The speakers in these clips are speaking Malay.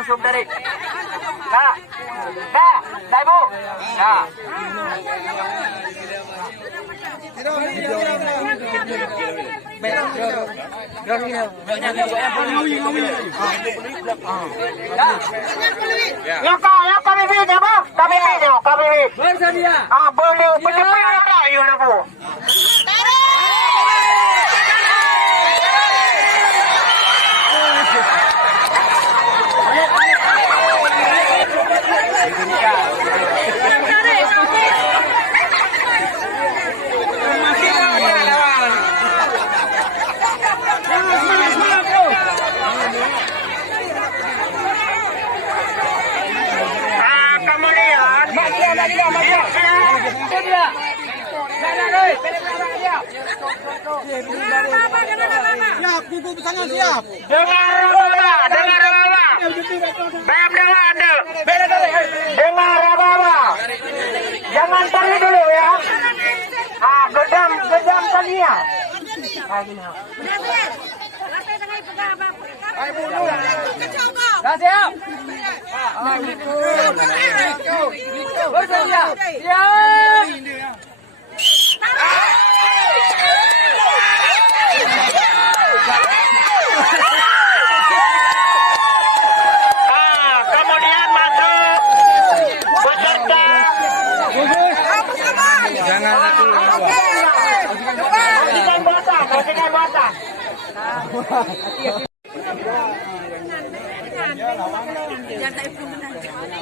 langsung dari. Nah, Ibu. Nah. Bersedia. Boleh ayo na po. Siap, kuku tangan siap. Dengar apa? Dengar apa? Jangan tarik dulu ya. Gedam talinya. Dah siap. Bersedia. Siap. Kemudian masuk peserta. Jangan lagi. Kasihkan buatan.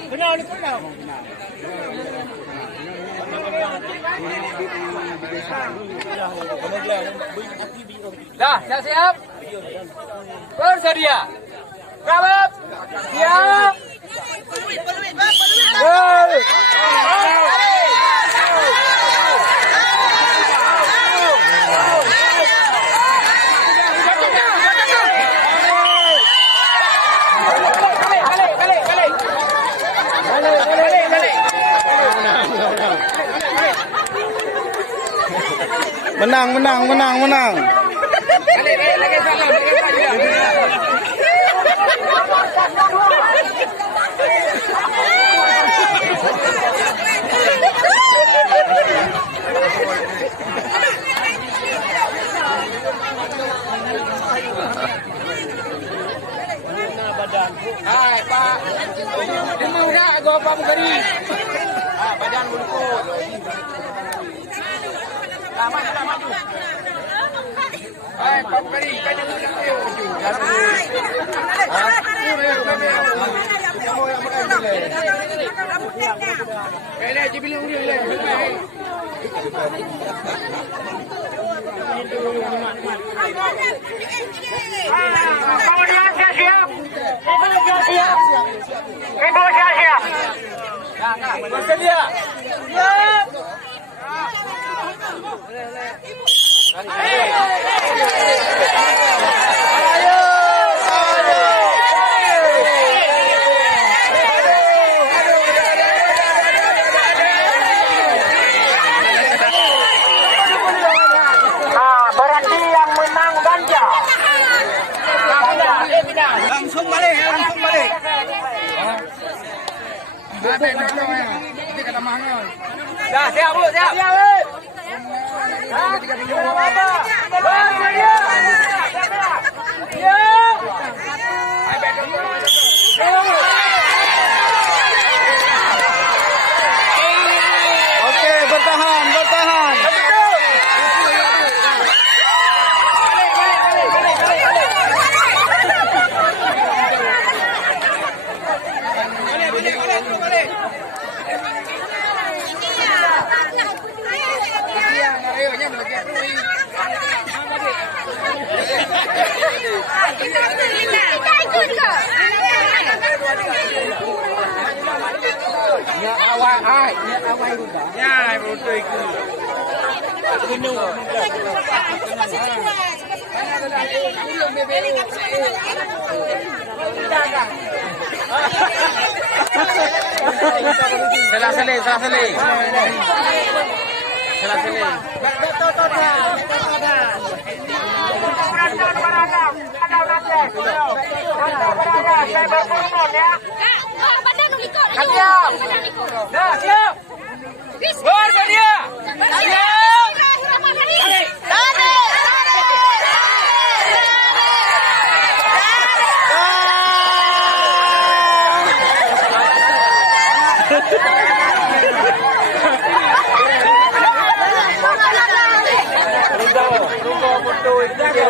Benar. Dah, siap. Bersedia. Kawat. Siap. Menang. Hai Pak, ini udah gua apa begini? Badan lurus. Maju. Hai Pak begini, kayu dulu. Pele je bilang dia. Kemudian siap. Ibu siap. Bersedia. Siap. Berarti yang menang ganja. Langsung balik. Dah siap Bu, siap. Oke, bertahan. Ya, betul itu. Salah. Salah sini. Dah, siap. Luar dia. Siap. Tunggu, foto itu dia.